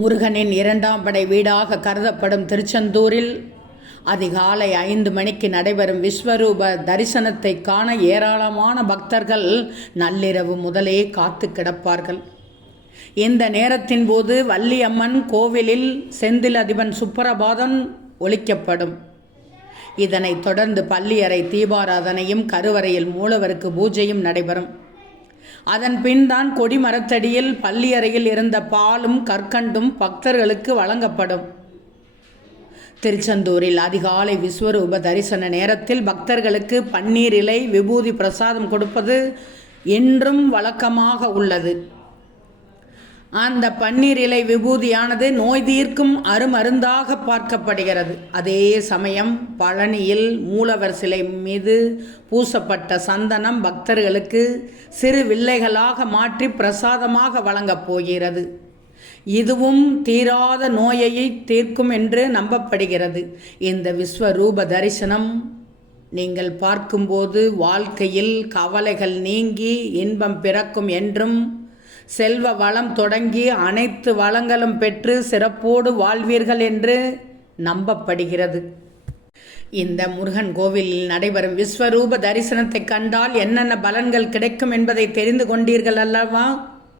முருகனின் இரண்டாம் படை வீடாக கருதப்படும் திருச்செந்தூரில் அதிகாலை 5 மணிக்கு நடைபெறும் விஸ்வரூப தரிசனத்தை காண ஏராளமான பக்தர்கள் நள்ளிரவு முதலே காத்து கிடப்பார்கள். இந்த நேரத்தின் போது வள்ளி அம்மன் கோவிலில் செந்தில் அதிபன் சுப்பரபாதம் ஒலிக்கப்படும். இதனைத் தொடர்ந்து பள்ளியறை தீபாராதனையும் கருவறையில் மூலவருக்கு பூஜையும் நடைபெறும். அதன் பின் தான் கொடிமரத்தடியில் பள்ளியறையில் இருந்த பாலும் கற்கண்டும் பக்தர்களுக்கு வழங்கப்படும். திருச்செந்தூரில் அதிகாலை விஸ்வரூப தரிசன நேரத்தில் பக்தர்களுக்கு பன்னீர் இலை விபூதி பிரசாதம் கொடுப்பது என்றும் வழக்கமாக உள்ளது. அந்த பன்னீர் இலை விபூதியானது நோய் தீர்க்கும் அருமருந்தாக பார்க்கப்படுகிறது. அதே சமயம் பழனியில் மூலவர் சிலை மீது பூசப்பட்ட சந்தனம் பக்தர்களுக்கு சிறு வில்லைகளாக மாற்றி பிரசாதமாக வழங்கப் போகிறது. இதுவும் தீராத நோயை தீர்க்கும் என்று நம்பப்படுகிறது. இந்த விஸ்வரூப தரிசனம் நீங்கள் பார்க்கும்போது வாழ்க்கையில் கவலைகள் நீங்கி இன்பம் பிறக்கும் என்றும், செல்வ வளம் தொடங்கி அனைத்து வளங்களும் பெற்று சிறப்போடு வாழ்வீர்கள் என்று நம்பப்படுகிறது. இந்த முருகன் கோவிலில் நடைபெறும் விஸ்வரூப தரிசனத்தை கண்டால் என்னென்ன பலன்கள் கிடைக்கும் என்பதை தெரிந்து கொண்டீர்கள் அல்லவா?